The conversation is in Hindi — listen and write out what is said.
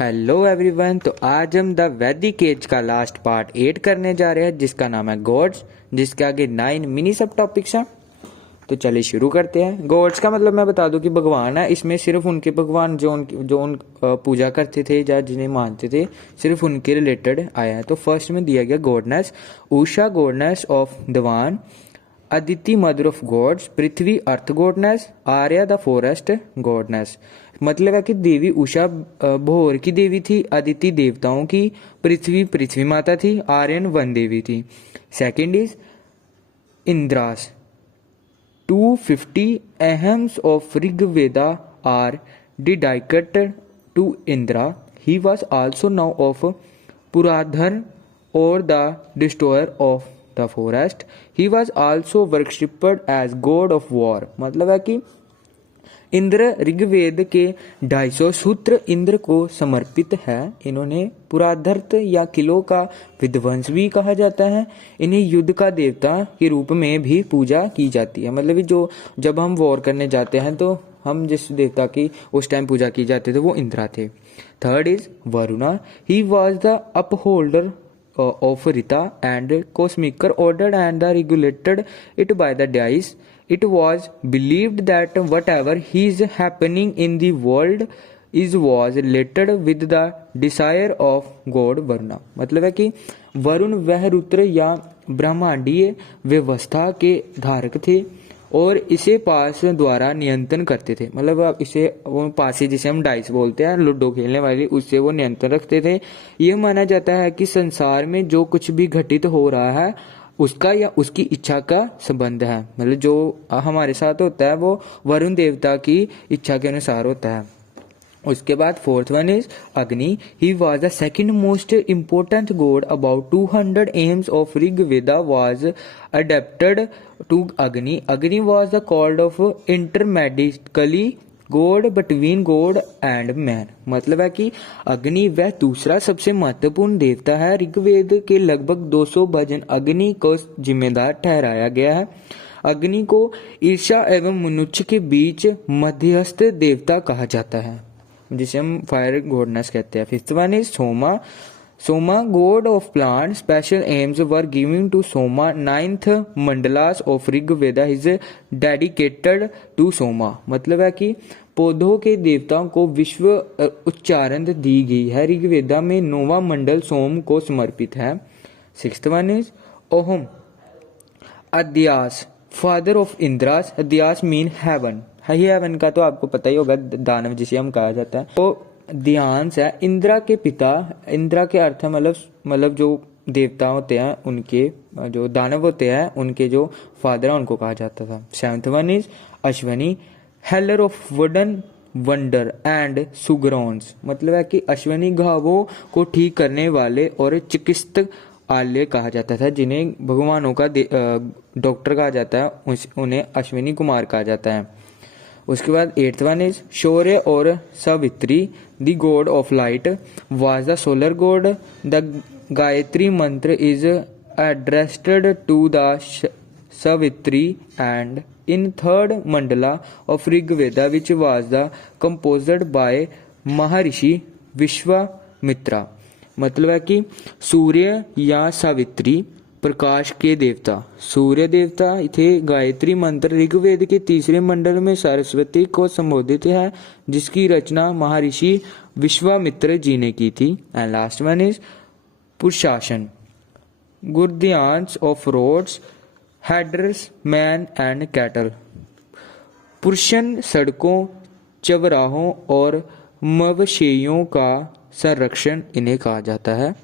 Hello everyone. तो आज हम द वैदिक एज का लास्ट पार्ट 8 करने जा रहे हैं जिसका नाम है गॉड्स, जिसके आगे 9 मिनी सब टॉपिक्स हैं। तो चलिए शुरू करते हैं। गॉड्स का मतलब मैं बता दूं कि भगवान है। इसमें सिर्फ उनके भगवान जो उन पूजा करते थे या जिन्हें मानते थे, सिर्फ उनके रिलेटेड आया है। तो फर्स्ट में दिया गया goddess, Usha goddess of dawn, Aditi mother of gods, Prithvi earth goddess, Arya the forest goddess. मतलब है कि देवी उषा भोर की देवी थी, अदिति देवताओं की, पृथ्वी पृथ्वी माता थी, आर्यन वन देवी थी। Second is Indra's. 250 hymns of Rigveda are dedicated to Indra. He was also known of Puradhan or the destroyer of the forest. He was also worshipped as god of war. मतलब है कि इंद्र ऋग्वेद के 250 सूत्र इंद्र को समर्पित है। इन्होंने पुराधर्त या किलों का विध्वंस भी कहा जाता है। इन्हें युद्ध का देवता के रूप में भी पूजा की जाती है। मतलब जो जब हम वॉर करने जाते हैं तो हम जिस देवता की उस टाइम पूजा की जाती थी वो इंद्रा थे। Third is Varuna. He was the upholder of Rita and cosmic order and regulated it by the deities. It was believed that whatever is happening in the world was related with the desire of God Varuna. मतलब है कि वरुण वह रुद्र या ब्रह्मांडीय व्यवस्था के धारक थे और इसे पास द्वारा नियंत्रण करते थे। मतलब आप इसे वो पासे जिसे हम डाइस बोलते हैं, लूडो खेलने वाली, उससे वो नियंत्रण रखते थे। यह माना जाता है कि संसार में जो कुछ भी घटित हो रहा है उसका या उसकी इच्छा का संबंध है। मतलब जो हमारे साथ होता है वो वरुण देवता की इच्छा के अनुसार होता है। उसके बाद fourth one is Agni. He was the second most important god. About 200 hymns of Rigveda was adapted to Agni. Agni was the called of intermediary god between god and man. मतलब है कि अग्नि वह दूसरा सबसे महत्वपूर्ण देवता है। ऋग्वेद के लगभग 200 भजन अग्नि को जिम्मेदार ठहराया गया है। अग्नि को ईर्ष्या एवं मनुष्य के बीच मध्यस्थ देवता कहा जाता है, जिसे हम फायर गॉडनेस कहते हैं। Fifth one is Soma. Soma god of plant. Special hymns were giving to Soma. 9th mandalas of Rigveda is dedicated to Soma. मतलब है कि पौधों के देवताओं को विश्व उच्चारण दी गई है। ऋग्वेदा में 9वां मंडल सोम को समर्पित है। सिक्स्थ वन इज ओहम। Dyaus father of Indra's. Dyaus mean heaven. Heaven का तो आपको पता ही होगा, दानव जिसे हम कहा जाता है। तो ध्यान है इंद्रा के पिता। इंद्रा के अर्थ मतलब जो देवता होते हैं उनके जो दानव होते हैं उनके जो फादर है उनको कहा जाता था। Seventh one is Ashwini. Healer of wooden wonder and surgeons. मतलब है कि अश्वनी घावों को ठीक करने वाले और चिकित्सक आल्य कहा जाता था, जिन्हें भगवानों का डॉक्टर कहा जाता है, उन्हें अश्विनी कुमार कहा जाता है। उसके बाद 8th वन इज शौर्य और Savitri. The god of light was the solar god. The Gayatri mantra is addressed to the Savitri and in 3rd mandala of Rigveda which was the composed by Maharshi Vishwamitra. मतलब है कि सूर्य या सावित्री प्रकाश के देवता सूर्य देवता थे। गायत्री मंत्र ऋग्वेद के 3रे मंडल में सरस्वती को संबोधित है, जिसकी रचना महर्षि विश्वामित्र जी ने की थी। And last one is Pushan. Guardians of roads, herders man and cattle. Pushan सड़कों, चौराहों और मवेशियों का संरक्षण इन्हें कहा जाता है।